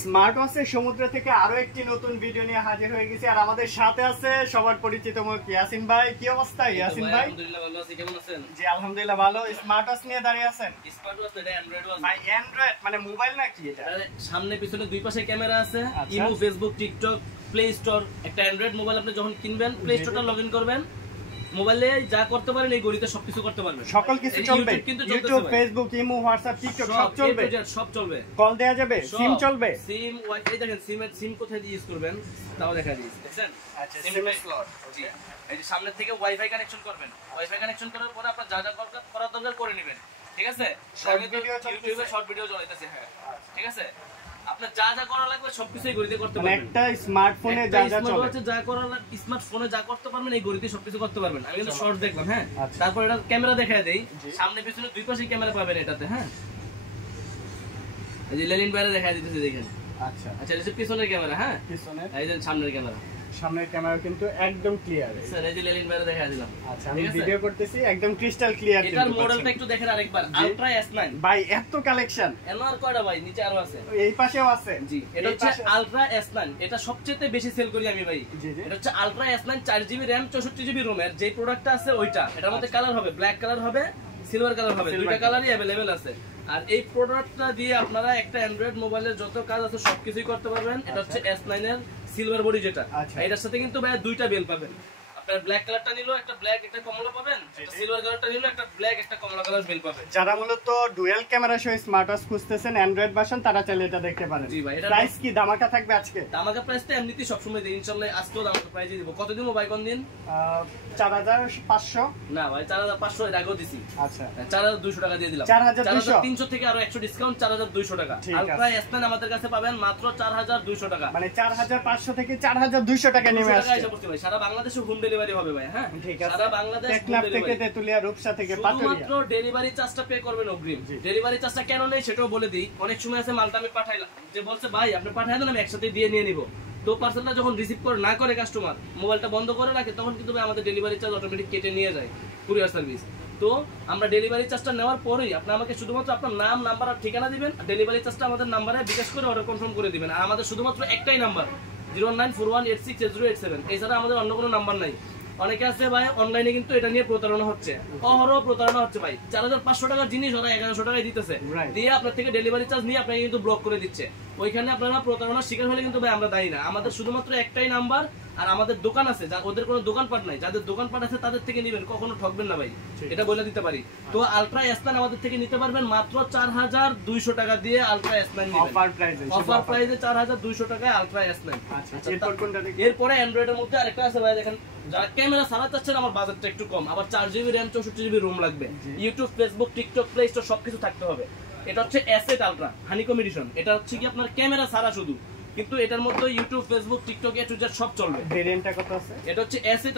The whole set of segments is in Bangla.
স্মার্ট ওয়াচের সমুদ্র থেকে আরো একটি নতুন ভিডিও নিয়ে হাজির হয়ে গেছি। আর আমাদের সাথে আছে সবার পরিচিত মুখ ইয়াসিন ভাই। কি অবস্থা ইয়াসিন ভাই? আলহামদুলিল্লাহ ভালো আছি, কেমন আছেন? জি আলহামদুলিল্লাহ ভালো। স্মার্ট ওয়াচ নিয়ে দাঁড়িয়ে আছেন? স্মার্ট ওয়াচ এটা অ্যান্ড্রয়েড ওয়াচ ভাই। অ্যান্ড্রয়েড মানে মোবাইল নাকি এটা? সামনে পিছনে দুই পাশে ক্যামেরা আছে, imo, Facebook, TikTok, play store. একটা অ্যান্ড্রয়েড মোবাইল আপনি যখন কিনবেন প্লে স্টোরটা লগইন করবেন, মোবাইলে যা করতে পারেন এই ঘড়িতে সবকিছু করতে পারবেন। সকল কিছু চলবে, YouTube, Facebook, imo, WhatsApp, TikTok সব চলবে। সব চলবে। কল দেয়া যাবে, সিম চলবে। সিম ওয়াইফাই দেখেন, সিম কোথায় দিয়ে ইউজ করবেন তাও দেখা দিয়েছে, দেখছেন? আচ্ছা, সিম স্লট। জি, এই যে সামনে থেকে ওয়াইফাই কানেকশন করবেন। ওয়াইফাই কানেকশন করার পরে আপনার যা যা করার দরকার করে নেবেন, ঠিক আছে? ইউটিউবে শর্ট ভিডিও চলাইতেছে, হ্যাঁ, ঠিক আছে? আপনার যা যা করা লাগবে সবকিছুই ঘড়িতে করতে পারবেন। একটা স্মার্টফোনে যা যা চলে, যা করা লাগবে স্মার্টফোনে যা করতে পারবেন এই ঘড়িতে সবকিছু করতে পারবেন। আমি কিন্তু শর্ট দেখলাম, হ্যাঁ। তারপর এটা ক্যামেরা দেখায় দেই, সামনে পিছনে দুই পাশেই ক্যামেরা পাবেন এটাতে, হ্যাঁ। এই যে লেলিন বাইরে দেখায় দিতেছে, দেখেন। আচ্ছা আচ্ছা, এটা পিছনের ক্যামেরা, হ্যাঁ, পিছনের। এই যে সামনের ক্যামেরা, সামনের ক্যামেরা কিন্তু একদম ক্লিয়ার। স্যার এই যে লেলিন বাইরে দেখায় দিলাম। আচ্ছা, আমি ভিডিও করতেছি, একদম ক্রিস্টাল ক্লিয়ার। এটার মডেলটা একটু দেখেন আরেকবার, আলট্রা S9। ভাই এত কালেকশন, এনআর কয়টা ভাই? নিচে আরো আছে, এই পাশেও আছে। জি, এটা হচ্ছে আলট্রা S9। এটা সবচেয়ে বেশি সেল করি আমি ভাই। এটা হচ্ছে ultra S9, 4GB RAM 64GB ROM এর যে প্রোডাক্টটা আছে ওইটা। এটার মধ্যে কালার হবে, ব্ল্যাক কালার হবে, সিলভার কালার হবে, দুইটা কালারই अवेलेबल আছে। আর এই প্রোডাক্টটা দিয়ে আপনারা একটা অ্যান্ড্রয়েড মোবাইলের যত কাজ আছে সবকিছুই করতে পারবেন। এটা হচ্ছে S9 এর সিলভার বডি যেটা। এটার সাথে কিন্তু ভাই দুইটা বেল পাবেন। আপনার ব্ল্যাক কালারটা নিলো একটা ব্ল্যাক একটা কমলা পাবেন, এটা সিলভার কালারটা নিলো একটা ব্ল্যাক একটা কমলা কালার বেল পাবেন। যারা মূলত ডুয়াল ক্যামেরা সহ স্মার্ট ওয়াচ খুঁজতেছেন অ্যান্ড্রয়েড ভার্সন, তারা চাইলে এটা দেখতে পারেন। জি ভাই, এটা প্রাইস কি ধামাকা থাকবে আজকে? ধামাকা প্রাইসটা এমনিতেই সব সময় দেই, ইনশাআল্লাহ আজকেও ধামাকা প্রাইস দিব। কত দিন ভাই, কোন দিন? 4500 না ভাই, 4500 এর আগেও দিছি। আচ্ছা, 4200 টাকা দিয়ে দিলাম। 4300 থেকে আরো 100 ডিসকাউন্ট, 4200 টাকা। আলট্রা S9 আমাদের কাছে পাবেন মাত্র 4200 টাকা, মানে 4500 থেকে 4200 টাকা নেমে আসছে। ভাই সারা বাংলাদেশে হোম ডেলিভারি হবে ভাই, হ্যাঁ, ঠিক আছে। সারা বাংলাদেশ টেকনাফ থেকে তেতুলিয়া, রূপসা থেকে পাটুরিয়া, মাত্র ডেলিভারি চার্জটা পে করবেন অগ্রিম। ডেলিভারি চার্জটা কেন নেই সেটাও বলে দিই। অনেক সময় আছে মালটা আমি পাঠাইলাম, যে বলছে ভাই আপনি পাঠাই দেন, আমি একসাথে দিয়ে নিয়ে নিব। তো পার্সেলটা যখন রিসিভ করে না করে কাস্টমার, মোবাইলটা বন্ধ করে রাখে, তখন কিন্তু আমাদের ডেলিভারি চার্জ অটোমেটিক কেটে নিয়ে যায় কুরিয়ার সার্ভিস। তো আমরা ডেলিভারি চার্জটা নেওয়ার পরেই আপনি আমাকে শুধুমাত্র আপনার নাম, নাম্বার আর ঠিকানা দিবেন। ডেলিভারি চার্জটা আমাদের নাম্বারে বিকাশ করে অর্ডার কনফার্ম করে দিবেন। আর আমাদের শুধুমাত্র একটাই নাম্বার, 09418680887। এছাড়া আমাদের অন্য কোনো নাম্বার নাই। অনেকে আছে ভাই অনলাইনে কিন্তু এটা নিয়ে প্রতারণা হচ্ছে, অহরহ প্রতারণা হচ্ছে ভাই। 4500 টাকার জিনিস ওরা 1100 টাকায় দিতেছে, দিয়ে আপনার থেকে ডেলিভারি চার্জ নিয়ে আপনাকে কিন্তু ব্লক করে দিচ্ছে। ওইখানে আপনারা প্রতারণার শিকার হলে কিন্তু ভাই আমরা দায়ী না। আমাদের শুধুমাত্র একটাই নাম্বার, আর আমাদের দোকান আছে, ওদের কোনো দোকানপাট নাই। যাদের দোকানপাট আছে তাদের থেকে নেবেন, কখনো ঠকবেন না ভাই, এটা বলে দিতে পারি। তো আলট্রা S9 আমাদের থেকে নিতে পারবেন মাত্র 4200 টাকা দিয়ে। আলট্রা S9 অফার প্রাইসে 4200 টাকায় আলট্রা S9। এরপরে অ্যান্ড্রয়েডের মধ্যে আরেকটা আছে ভাই, দেখেন, যারা ক্যামেরা ছাড়া চাচ্ছেন আমার বাজেটটা একটু কম, আবার 4GB RAM 64GB ROM লাগবে, YouTube, Facebook, TikTok, play store সবকিছু থাকতে হবে। এটা হচ্ছে S8 আলট্রা হানিকম এডিশন। এটা হচ্ছে কি আপনার ক্যামেরা ছাড়া শুধু, কিন্তু এটার মধ্যে YouTube, Facebook, TikTok A to Z সব চলবে। ভেরিয়েন্টটা কত আছে? এটা হচ্ছে S8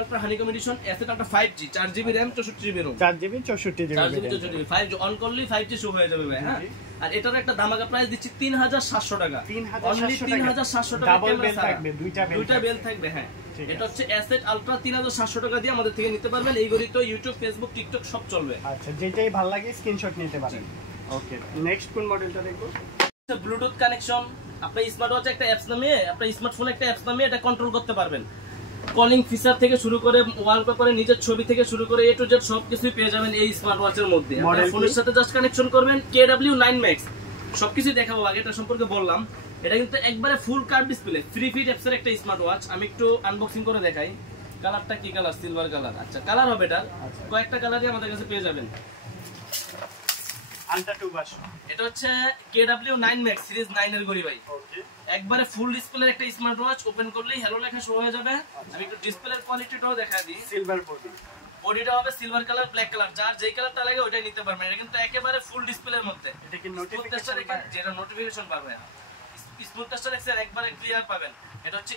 ultra honeycomb edition, S8 ultra 5G, 4GB RAM 64GB ROM, 4GB 64GB 5G on করলেই 5G শো হয়ে যাবে ভাই, হ্যাঁ। আর এটার একটা ধামাকা প্রাইস দিচ্ছি 3700 টাকা, 3700 টাকা। ডাবল বেল থাকবে, দুইটা বেল থাকবে, হ্যাঁ। এটা হচ্ছে S8 আলট্রা 3700 টাকা দিয়ে আমাদের থেকে নিতে পারবেন। এই ঘড়ি তো ইউটিউব, ফেসবুক, টিকটক সব চলবে। আচ্ছা, যেটাই ভালো লাগে স্ক্রিনশট নিতে পারেন। ওকে, নেক্সট কোন মডেলটা দেখবো? Bluetooth connection. আপনার স্মার্ট ওয়াচে একটা অ্যাপস নামিয়ে, আপনার স্মার্টফোনে একটা অ্যাপস নামিয়ে এটা কন্ট্রোল করতে পারবেন। কলিং ফিচার থেকে শুরু করে ওয়ালপেপারে নিজের ছবি থেকে শুরু করে এ টু জেড সবকিছুই পেয়ে যাবেন এই স্মার্ট ওয়াচের মধ্যে। ফোনের সাথে জাস্ট কানেকশন করবেন, KW9 Max সবকিছু দেখাবো। আগে এটা সম্পর্কে বললাম, এটা কিন্তু একবারে full curve display, 3 fit apps এর একটা স্মার্ট ওয়াচ। আমি একটু আনবক্সিং করে দেখাই। কালারটা কি কালার? Silver colour. আচ্ছা, কালার হবে এটা, কয়েকটা কালারই আমাদের কাছে পেয়ে যাবেন। এটা হচ্ছে KW9 Max সিরিজ 9 এর ঘড়ি ভাই। একবারে ফুল ডিসপ্লের একটা স্মার্ট ওয়াচ, ওপেন করলেই হ্যালো লেখা শো হয়ে যাবে। আমি একটু ডিসপ্লের কোয়ালিটিটাও দেখাই দিই। সিলভার বডি, বডিটা হবে সিলভার কালার, ব্ল্যাক কালার, যার যেই কালারটা লাগে ওইটাই নিতে পারবেন। এটা কিন্তু একেবারে ফুল ডিসপ্লের মধ্যে। এটা কি নোটিফিকেশন? যেটা নোটিফিকেশন পাবে, স্মুথনেসটা দেখছেন একবারে ক্লিয়ার পাবেন। এটা হচ্ছে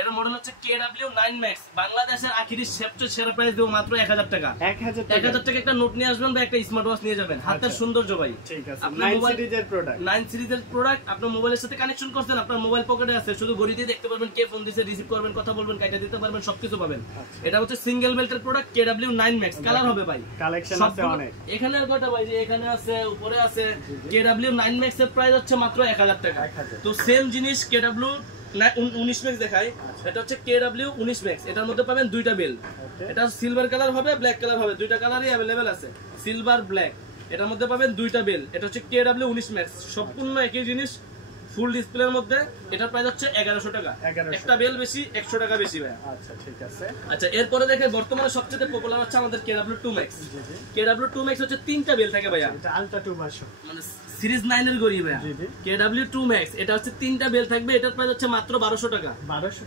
এর মডেল হচ্ছে KW9 Max। বাংলাদেশের আখিরি সবচেয়ে সেরা প্রাইস দেব মাত্র 1000 টাকা। 1000 টাকা একটা নোট নিয়ে আসবেন বা একটা স্মার্ট ওয়াচ নিয়ে যাবেন, হাতের সৌন্দর্য ভাই। ঠিক আছে, 9 সিরিজের প্রোডাক্ট, 9 সিরিজের প্রোডাক্ট আপনার মোবাইলের সাথে কানেকশন করছেন, আপনার মোবাইল পকেটে আছে, শুধু ঘড়ি দিয়ে দেখতে পারবেন কে ফোন দিছে, রিসিভ করবেন, কথা বলবেন, কাইটা দিতে পারবেন, সবকিছু পাবেন। এটা হচ্ছে সিঙ্গেল বেল্টের প্রোডাক্ট KW9 Max। কালার হবে ভাই, কালেকশন আছে অনেক। এখানে কয়টা ভাই, যে এখানে আছে, উপরে আছে। KW9 Max এর প্রাইস হচ্ছে মাত্র 1000 টাকা। তো সেম জিনিস KW19 Max দেখাই। এটা হচ্ছে KW19 Max। এটার মধ্যে পাবেন দুইটা বেল। এটা সিলভার কালার হবে, ব্ল্যাক কালার হবে, দুইটা কালারই अवेलेबल আছে, সিলভার ব্ল্যাক। এটার মধ্যে পাবেন দুইটা বেল। এটা হচ্ছে KW19 Max, সম্পূর্ণ একই জিনিস, ফুল ডিসপ্লের মধ্যে। এটার প্রাইস হচ্ছে 1100 টাকা। একটা বেল বেশি, 100 টাকা বেশি ভাই। আচ্ছা ঠিক আছে। আচ্ছা, এরপরে দেখে বর্তমানে সবচেয়ে পপুলার হচ্ছে আমাদের KW2 Max। KW2 Max হচ্ছে তিনটা বেল থাকে ভাইয়া, এটা আলট্রা 2 ভার্সন, মানে সিরিজ 9 এর গড়ি ভাইয়া। KW2 Max এটা হচ্ছে তিনটা বেল থাকবে। এটার প্রাইস হচ্ছে মাত্র 1200 টাকা।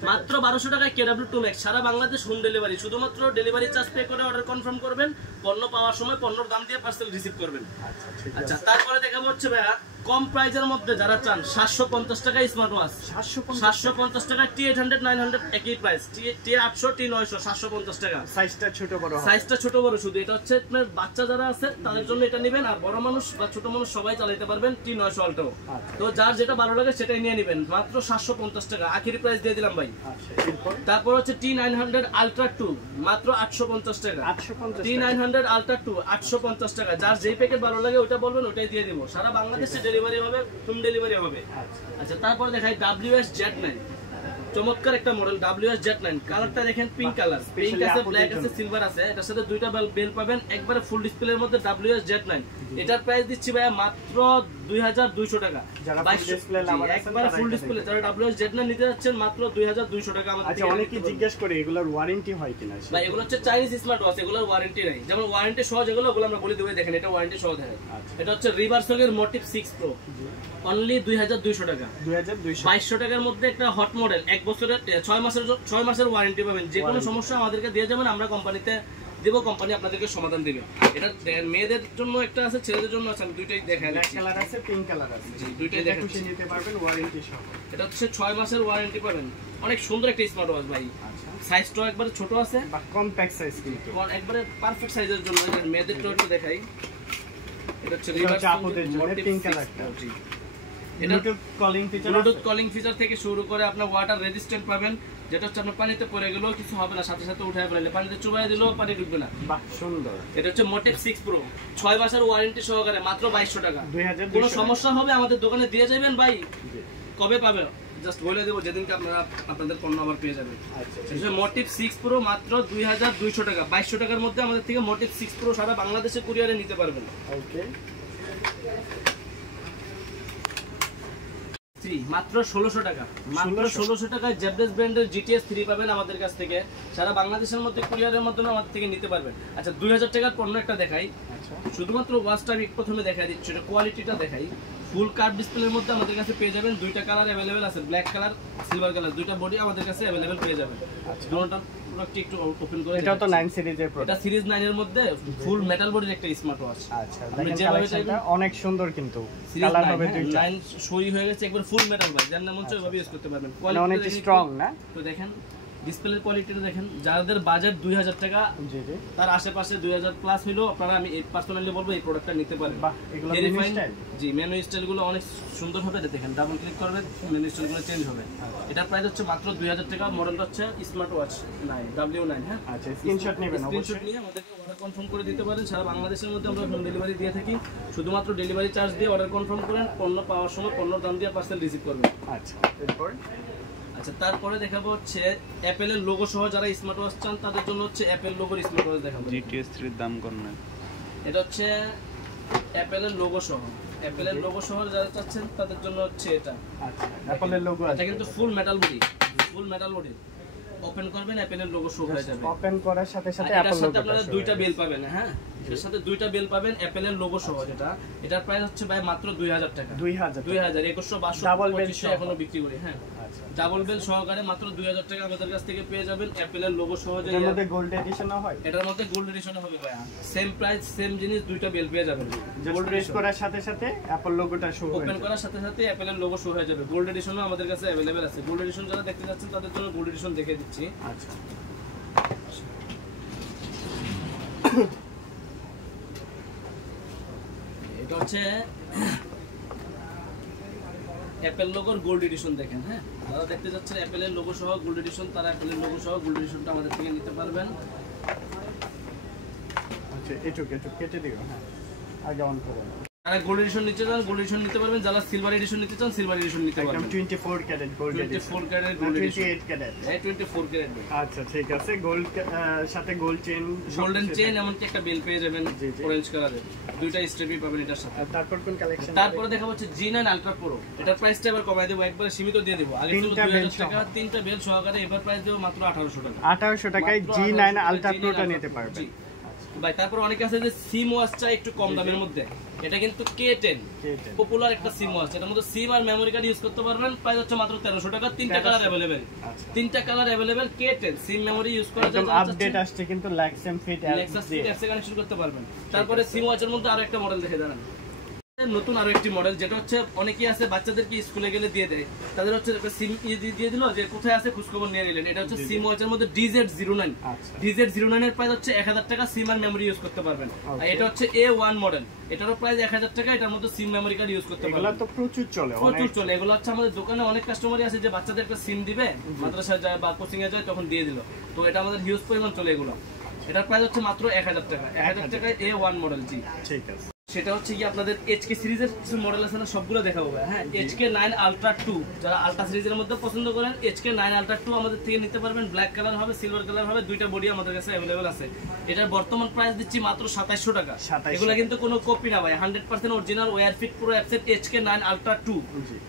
মাত্র 1200 টাকায় KW2 Max। সারা বাংলাদেশ হোম ডেলিভারি, শুধুমাত্র ডেলিভারি চার্জ পে করে অর্ডার কনফার্ম করবেন, পণ্য পাওয়ার সময় পণ্যর দাম দিয়ে পার্সেল রিসিভ করবেন। আচ্ছা, তারপরে দেখাবো হচ্ছে ভাইয়া কম প্রাইজের মধ্যে যারা চান 750 টাকায় স্মার্ট ওয়াচ। 750 টাকা T800 900 একই প্রাইস, T800 T900 750 টাকা। সাইজটা ছোট বড়, সাইজটা ছোট বড় শুধু। এটা হচ্ছে আপনার বাচ্চা যারা আছে তাদের জন্য এটা নেবেন, আর বড় মানুষ বা ছোট মানুষ সবাই চালাতে পারবেন T900 আলট্রাও। তো যার যেটা ভালো লাগে সেটাই নিয়ে নেবেন, মাত্র 750 টাকা আখেরি প্রাইস দিয়ে দিলাম ভাই। তারপর হচ্ছে T900 Ultra 2 মাত্র 850 টাকা। T900 Ultra 2 850 টাকা। যার যেই প্যাকেট ভালো লাগে ওটা বলবেন, ওটাই দিয়ে দিব। সারা বাংলাদেশে ডেলিভারি হবে, হোম ডেলিভারি হবে। আচ্ছা, তারপরে দেখাই WS-Z9, চমৎকার একটা মডেল WS-Z9। কালারটা দেখেন পিঙ্ক কালার, পিঙ্ক আছে, ব্ল্যাক আছে, সিলভার আছে। এটার সাথে দুইটা বেল পাবেন, একবারে ফুল ডিসপ্লের মধ্যে WS-Z9। এটার প্রাইস দিচ্ছি ভাইয়া মাত্র 2200 টাকা। একবারে ফুল ডিসপ্লে যারা WS-Z9 নিতে যাচ্ছেন মাত্র 2200 টাকা আমাদের। আচ্ছা, অনেকেই জিজ্ঞেস করে এগুলোর ওয়ারেন্টি হয় কিনা। ভাই এগুলো হচ্ছে চাইনিজ স্মার্ট ওয়াচ, এগুলোর ওয়ারেন্টি নাই। যেমন ওয়ারেন্টি সহ যেগুলো, ওগুলো আমরা বলে দেব, দেখেন এটা ওয়ারেন্টি সহ দেয়। এটা হচ্ছে রিভার্সের মোটিভ 6 Pro, অনলি 2200 টাকা। 2200 টাকার মধ্যে একটা হট মডেল, 1 বছরের 6 মাসের ওয়ারেন্টি পাবেন। যে কোনো সমস্যা আমাদেরকে দিয়ে যাবেন, আমরা কোম্পানিতে দেব, কোম্পানি আপনাদেরকে সমাধান দিবে। এটা মেয়েদের জন্য একটা আছে, ছেলেদের জন্য আছে, আমি দুইটাই দেখাই। ব্ল্যাক কালার আছে, পিঙ্ক কালার আছে, জি দুইটাই দেখে খুশি নিতে পারবেন, ওয়ারেন্টি সহ। এটা হচ্ছে 6 মাসের ওয়ারেন্টি পাবেন। অনেক সুন্দর একটা স্মার্ট ওয়াচ ভাই। আচ্ছা, সাইজটাও একবারে ছোট আছে, বা কম্প্যাক্ট সাইজ, কিন্তু একবারে পারফেক্ট সাইজের জন্য। মেয়েদের টো একটু দেখাই। এটা হচ্ছে রিভার্স আপুদের জন্য পিঙ্ক কালারটা। জি, ব্লুটুথ কলিং ফিচার থেকে শুরু করে আপনার ওয়াটার রেজিস্ট্যান্ট পাবেন, যেটা হচ্ছে আপনার পানিতে পড়ে গেলেও কিছু হবে না, সাথে সাথে উঠায় ফেললে, পানিতে চুবাই দিলেও পানি ঢুকবে না। বাহ, সুন্দর। এটা হচ্ছে মোটিভ 6 Pro, 6 মাসের ওয়ারেন্টি সহকারে, মাত্র 2200 টাকা। কোনো সমস্যা হবে আমাদের দোকানে দিয়ে যাবেন ভাই, কবে পাবে জাস্ট বলে দেবো, যেদিনকে আপনারা আপনাদের পণ্য আবার পেয়ে যাবেন। আচ্ছা, মোটিভ 6 Pro মাত্র 2200 টাকা। 2200 টাকার মধ্যে আমাদের থেকে মোটিভ 6 Pro সারা বাংলাদেশে কুরিয়ারে নিতে পারবেন। ওকে, মাত্র 1600 টাকা। মাত্র 1600 টাকায় জেব্রেস ব্র্যান্ডের GTS 3 পাবেন আমাদের কাছ থেকে। সারা বাংলাদেশের মধ্যে কুরিয়ারের মাধ্যমে আমাদের থেকে নিতে পারবেন। আচ্ছা, 2000 টাকার পণ্য একটা দেখাই। শুধুমাত্র ওয়াচটা আমি প্রথমে দেখাই দিচ্ছি, এটা কোয়ালিটিটা দেখাই। ফুল কার্ভ ডিসপ্লের মধ্যে আমাদের কাছে পেয়ে যাবেন, দুইটা কালার अवेलेबल আছে, ব্ল্যাক কালার, সিলভার কালার, দুইটা বডি আমাদের কাছে अवेलेबल পেয়ে যাবেন। দুটোটা প্রোডাক্ট একটু ওপেন করে, এটা তো 9 সিরিজের প্রোডাক্ট, এটা সিরিজ 9 এর মধ্যে ফুল মেটাল বডির একটা স্মার্ট ওয়াচ। আচ্ছা, দেখেন কালেকশনটা অনেক সুন্দর, কিন্তু কালার হবে দুইটা, 9 সই হয়ে গেছে, একবার ফুল মেটাল ভাই, যার নাম হচ্ছে ওইভাবে ইউজ করতে পারবেন। কোয়ালিটি অনেক স্ট্রং না? তো দেখেন ডিসপ্লের কোয়ালিটিটা দেখেন, যাদের বাজেট 2000 টাকা, জি জি, তার আশেপাশে 2000 প্লাস হলো, আপনারা আমি পার্সোনালি বলবো এই প্রোডাক্টটা নিতে পারেন। বাহ, এগুলো মেনু স্টাইল, জি মেনু স্টাইলগুলো অনেক সুন্দর হবে। এটা দেখেন, ডাবল ক্লিক করবেন, মেনু স্টাইলগুলো চেঞ্জ হবে। এটা প্রাইস হচ্ছে মাত্র 2000 টাকা। মডেলটা হচ্ছে স্মার্ট ওয়াচ 9 W9। হ্যাঁ, আচ্ছা, স্ক্রিনশট নেবেন, স্ক্রিনশট নিয়ে আমাদেরকে অর্ডার কনফার্ম করে দিতে পারেন। সারা বাংলাদেশের মধ্যে আমরা হোম ডেলিভারি দিয়ে থাকি, শুধুমাত্র ডেলিভারি চার্জ দিয়ে অর্ডার কনফার্ম করেন, পণ্য পাওয়ার সময় পণ্যর দাম দিয়ে পার্সেল রিসিভ করবেন। আচ্ছা, এরপর আচ্ছা, তারপরে দেখাবো হচ্ছে অ্যাপেলের লোগো সহ যারা স্মার্ট ওয়াচ চান তাদের জন্য হচ্ছে অ্যাপেল লোগোর স্মার্ট ওয়াচ দেখাবো। GTS 3 এর দাম কত না? এটা হচ্ছে অ্যাপেলের লোগো সহ, অ্যাপেলের লোগো সহ যারা চাচ্ছেন তাদের জন্য হচ্ছে এটা। আচ্ছা, অ্যাপেলের লোগো আছে, এটা কিন্তু ফুল মেটাল বডি, ফুল মেটাল বডি। ওপেন করবেন, অ্যাপেলের লোগো শো হয়ে যাবে। ওপেন করার সাথে সাথে অ্যাপেল লোগো, আপনারা দুইটা বেল পাবেন। হ্যাঁ, এর সাথে দুইটা বেল পাবেন অ্যাপেলের লোগো সহ, যেটা এটার প্রাইস হচ্ছে ভাই মাত্র 2000 টাকা। 2000 2100 ডাবল বেল 2200 এখনো বিক্রি করি। হ্যাঁ, আচ্ছা, ডাবল বেল সহকারে মাত্র 2000 টাকা আমাদের কাছ থেকে পেয়ে যাবেন অ্যাপেলের লোগো সহ। এর মধ্যে গোল্ড এডিশনও হয়? এটার মধ্যে গোল্ড এডিশন হবে ভাই, সেম প্রাইস সেম জিনিস, দুইটা বেল পেয়ে যাবেন। গোল্ড রেস করার সাথে সাথে অ্যাপল লোগোটা শো হবে, ওপেন করার সাথে সাথে অ্যাপেলের লোগো শো হয়ে যাবে। গোল্ড এডিশনও আমাদের কাছে अवेलेबल আছে। গোল্ড এডিশন যারা দেখতে যাচ্ছেন তাদের জন্য গোল্ড এডিশন দেখিয়ে দিচ্ছি। আচ্ছা, এটা হচ্ছে অ্যাপেল লোগোর গোল্ড এডিশন দেখেন। হ্যাঁ, যারা দেখতে যাচ্ছেন অ্যাপেলের লোগো সহ গোল্ড এডিশন, তারা অ্যাপেলের লোগো সহ গোল্ড এডিশনটা আমাদের থেকে নিতে পারবেন। আচ্ছা, এটুকু কেটে দিও। হ্যাঁ, আগে অন করুন। যারা গোল্ড এডিশন নিতে চান গোল্ড এডিশন নিতে পারবেন, যারা সিলভার এডিশন নিতে চান সিলভার এডিশন নিতে পারবেন। একদম 24 carat gold edition, 24 carat gold edition, 28 carat, এই 24 ক্যারেট। আচ্ছা, ঠিক আছে। গোল্ড সাথে গোল্ড চেইন, গোল্ডেন চেইন, এমনকি একটা বেল পেয়ে যাবেন জি, জি। অরেঞ্জ কালারের, দুইটা স্টেপই পাবেন এটার সাথে। আর তারপর কোন কালেকশন? তারপরে দেখা হচ্ছে G9 আলট্রা প্রো, এটার প্রাইসটা এবার কমাই দেব, একবারে সীমিত দিয়ে দেব। আগে ছিল 2000 টাকা, তিনটা বেল সহকারে, এবার প্রাইস দেব মাত্র 1800 টাকা। 1800 টাকায় G9 আলট্রা প্রোটা নিতে পারবেন ভাই। তারপর অনেকে আছে যে সিম ওয়াচ চাই একটু কম দামের মধ্যে, এটা কিন্তু K10 পপুলার একটা সিম ওয়াচ, এটার মধ্যে সিম আর মেমরি কার্ড ইউজ করতে পারবেন। প্রাইস হচ্ছে মাত্র 1300 টাকা, তিনটা কালার अवेलेबल। তিনটা কালার अवेलेबल, K10 সিম মেমরি ইউজ করা যায়। আপডেট আসছে কিন্তু Lexam Fit অ্যাপস কানেকশন করতে পারবেন। তারপরে সিম ওয়াচের মধ্যে আরো একটা মডেল দেখে জানেন, নতুন আরো একটি মডেল, যেটা হচ্ছে অনেকেই আছে বাচ্চাদেরকে স্কুলে গেলে দিয়ে দেয়, তাদের হচ্ছে সিম দিয়ে দিল যে কোথায় আছে খোঁজখবর নিয়ে নিলেন। এটা হচ্ছে সিম ওয়াচের মধ্যে DZ09। DZ09 এর প্রাইস হচ্ছে 1000 টাকা, সিম আর মেমরি ইউজ করতে পারবেন। আর এটা হচ্ছে A1 মডেল, এটারও প্রাইস 1000 টাকা, এটার মধ্যে সিম মেমরি কার্ড ইউজ করতে পারবেন। এগুলো তো প্রচুর চলে। এগুলো হচ্ছে আমাদের দোকানে অনেক কাস্টমারই আছে যে বাচ্চাদের একটা সিম দিবে, মাদ্রাসায় যায় বা কোচিং এ যায় তখন দিয়ে দিল, তো এটা আমাদের হিউজ পরিমাণ চলে এগুলো। এটার প্রাইস হচ্ছে মাত্র 1000 টাকা। 1000 টাকায় A1 মডেল। জি, ঠিক আছে। সেটা হচ্ছে কি আপনাদের HK সিরিজের কিছু মডেল আছে না, সবগুলো দেখাবো। হ্যাঁ, HK9 আলট্রা 2, যারা আলট্রা সিরিজের মধ্যে পছন্দ করেন HK9 আলট্রা 2 আমাদের থেকে নিতে পারবেন। ব্ল্যাক কালার হবে, সিলভার কালার হবে, দুইটা বডি আমাদের কাছে अवेलेबल আছে। এটার বর্তমান প্রাইস দিচ্ছি মাত্র 2700 টাকা। এগুলো কিন্তু কোনো কপি না ভাই, 100% অরিজিনাল ওয়্যার ফিট পুরো অ্যাপসেট HK9 আলট্রা 2।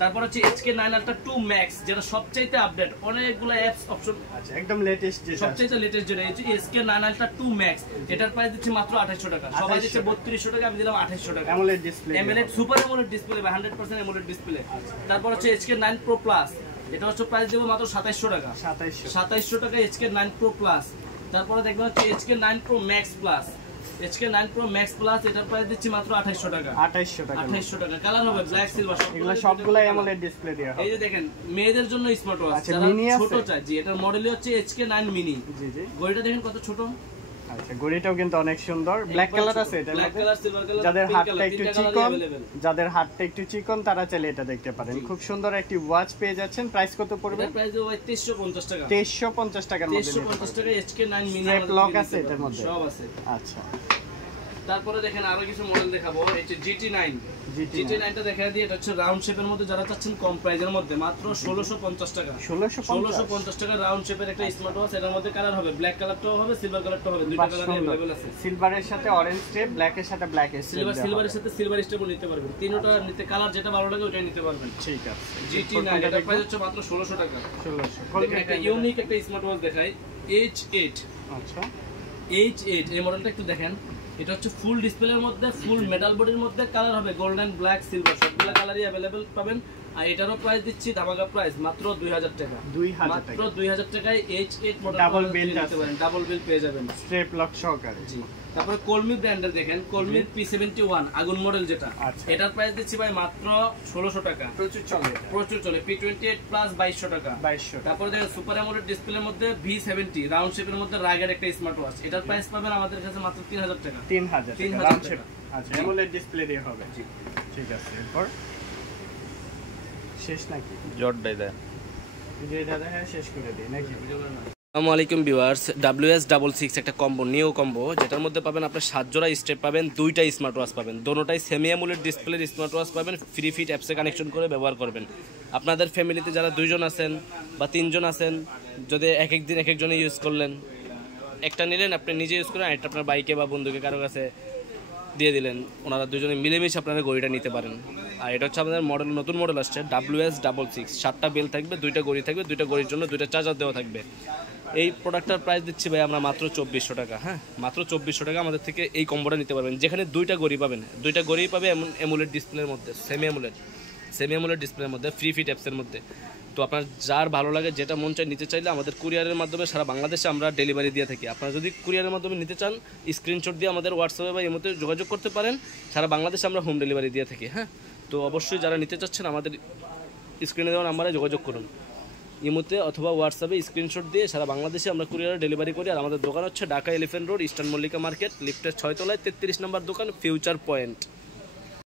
তারপর হচ্ছে HK9 আলট্রা 2 ম্যাক্স, যেটা সবচাইতে আপডেট, অনেকগুলো অ্যাপস অপশন, আচ্ছা, একদম লেটেস্ট, যেটা সবচাইতে লেটেস্ট যেটা HK9 আলট্রা 2 ম্যাক্স, এটার প্রাইস দিচ্ছি মাত্র 2800 টাকা। সবাই দিচ্ছে 3200 টাকা, আমি দিলাম 2800 টাকা। AMOLED display, AMOLED super AMOLED display বা 100% AMOLED ডিসপ্লে। তারপর হচ্ছে HK9 Pro Plus, এটা হচ্ছে প্রাইস দেব মাত্র 2700 টাকা। 2700 টাকা HK9 Pro Plus। তারপরে দেখবেন হচ্ছে HK9 Pro Max Plus, HK9 Pro Max Plus, এটার প্রাইস দিচ্ছি মাত্র 2800 টাকা। 2800 টাকা। কালার হবে ব্ল্যাক, সিলভার, এগুলো সবগুলাই AMOLED ডিসপ্লে দেয়া হবে। এই যে দেখেন মেয়েদের জন্য স্মার্ট ওয়াচ, আচ্ছা, যারা মিনি আছে, ছোট চাই। জি, এটার মডেলই হচ্ছে HK9 মিনি। জি জি, ঘড়িটা দেখেন কত ছোট। আচ্ছা, ঘড়িটাও কিন্তু অনেক সুন্দর, ব্ল্যাক কালার আছে এটার ব্ল্যাক মধ্যে। কালার, সিলভার কালার, যাদের হাতটা একটু তিনটা কালারই চিকন, अवेलेबल। যাদের হাতটা একটু চিকন তারা চাইলে এটা দেখতে পারেন। খুব সুন্দর একটি ওয়াচ পেয়ে যাচ্ছেন। প্রাইস কত পড়বে? এটার প্রাইস হবে 2350 টাকা। 2350 টাকার মধ্যে। 2350 টাকা HK9 মিনি স্ট্রেপ লক আছে এটার মধ্যে, সব আছে। আচ্ছা, তারপরে দেখেন আরো কিছু মডেল দেখাবো। এই যে GT9, GT9টা দেখাই দিই। এটা হচ্ছে রাউন্ড শেপের মধ্যে, যারা চাচ্ছেন কম প্রাইসের মধ্যে, মাত্র 1650 টাকা। 1650 টাকা রাউন্ড শেপের একটা স্মার্ট ওয়াচ। এটার মধ্যে কালার হবে, ব্ল্যাক কালারটাও হবে, সিলভার কালারটাও হবে, দুইটা কালারই अवेलेबल আছে। সিলভারের সাথে অরেঞ্জ স্ট্রিপ, ব্ল্যাকের সাথে ব্ল্যাক স্ট্রিপ, সিলভারের সাথে সিলভার স্ট্রিপও নিতে পারবেন। তিনটা নিতে কালার যেটা ভালো লাগে ওটাই নিতে পারবেন। ঠিক আছে। GT9 এটার প্রাইস হচ্ছে মাত্র 1600 টাকা। 1600। দেখেন একটা ইউনিক একটা স্মার্ট ওয়াচ দেখাই, H8। আচ্ছা, H8 এই মডেলটা একটু দেখেন। এটা হচ্ছে ফুল ডিসপ্লের মধ্যে, ফুল মেটাল বডির মধ্যে, কালার হবে গোল্ডেন, ব্ল্যাক, সিলভার, সবগুলো কালারই अवेलेबल পাবেন। আর এটারও প্রাইস দিচ্ছি ধামাকা প্রাইস মাত্র 2000 টাকা। 2000 টাকা, মাত্র 2000 টাকায় H8 মডেল ডাবল বিল নিতে পারেন, ডাবল বিল পেয়ে যাবেন, স্ট্রেপ লক সহকারে। জি। তারপরে কলমি ব্র্যান্ডের দেখেন, কলমির P71 আগুন মডেল যেটা, এটার প্রাইস দিচ্ছি ভাই মাত্র 1600 টাকা। প্রচুর চলে, প্রচুর চলে। P28 প্লাস 2200 টাকা। 2200। তারপরে দেখেন সুপার অ্যামোলেড ডিসপ্লের মধ্যে V70 রাউন্ড শেপের মধ্যে রাগের একটা স্মার্ট ওয়াচ, এটার প্রাইস পাবেন আমাদের কাছে মাত্র 3000 টাকা। 3000 রাউন্ড শেপ। আচ্ছা, AMOLED ডিসপ্লে দিয়ে হবে। জি, ঠিক আছে। এরপর শেষ নাকি? জটটাই দেয়, ভিডিওটা দেখা শেষ করে দিই নাকি? আসসালামু আলাইকুম ভিউয়ার্স, WS66 একটা কম্বো, নিউ কম্বো, যেটার মধ্যে পাবেন আপনার 7 জোড়া স্টেপ পাবেন, 2টা স্মার্ট ওয়াচ পাবেন, দোনোটাই সেমি অ্যামোলেড ডিসপ্লের স্মার্ট ওয়াচ পাবেন, ফ্রি ফিট অ্যাপসে কানেকশন করে ব্যবহার করবেন। আপনাদের ফ্যামিলিতে যারা 2 জন আছেন বা 3 জন আছেন, যদি এক এক দিন এক একজনে ইউজ করলেন, একটা নিলেন আপনি নিজে ইউজ করেন, একটা আপনার বাইকে বা বন্ধুকে কারো কাছে দিয়ে দিলেন, ওনারা 2 জনে মিলেমিশে আপনারা ঘড়িটা নিতে পারেন। আর এটা হচ্ছে আমাদের মডেল, নতুন মডেল আসছে WS66, 7টা বেল থাকবে, 2টা গড়ি থাকবে, 2টা গড়ির জন্য 2টা চার্জার দেওয়া থাকবে। এই প্রোডাক্টটার প্রাইস দিচ্ছি ভাই আমরা মাত্র 2400 টাকা। হ্যাঁ, মাত্র 2400 টাকা আমাদের থেকে এই কম্বোটা নিতে পারবেন, যেখানে 2টা গড়ি পাবেন, 2টা গড়ি পাবে এমন অ্যামোলেড ডিসপ্লের মধ্যে, সেমি অ্যামোলেড ডিসপ্লের মধ্যে, ফ্রি ফিট অ্যাপসের মধ্যে। তো আপনার যার ভালো লাগে, যেটা মন চায় নিতে চাইলে আমাদের কুরিয়ারের মাধ্যমে সারা বাংলাদেশে আমরা ডেলিভারি দিয়ে থাকি। আপনারা যদি কুরিয়ারের মাধ্যমে নিতে চান, স্ক্রিনশট দিয়ে আমাদের হোয়াটসঅ্যাপে বা ইমোতে যোগাযোগ করতে পারেন, সারা বাংলাদেশে আমরা হোম ডেলিভারি দিয়ে থাকি। হ্যাঁ, তো অবশ্যই যারা নিতে চাচ্ছেন আমাদের স্ক্রিনে দেওয়া নাম্বারে যোগাযোগ করুন, ইমোতে অথবা হোয়াটসঅ্যাপে স্ক্রিনশট দিয়ে সারা বাংলাদেশে আমরা কুরিয়ারে ডেলিভারি করি। আর আমাদের দোকান হচ্ছে Dhaka elephant road, eastern Mallika market, লিফটের 6 তলায় 33 নম্বর দোকান, ফিউচার পয়েন্ট।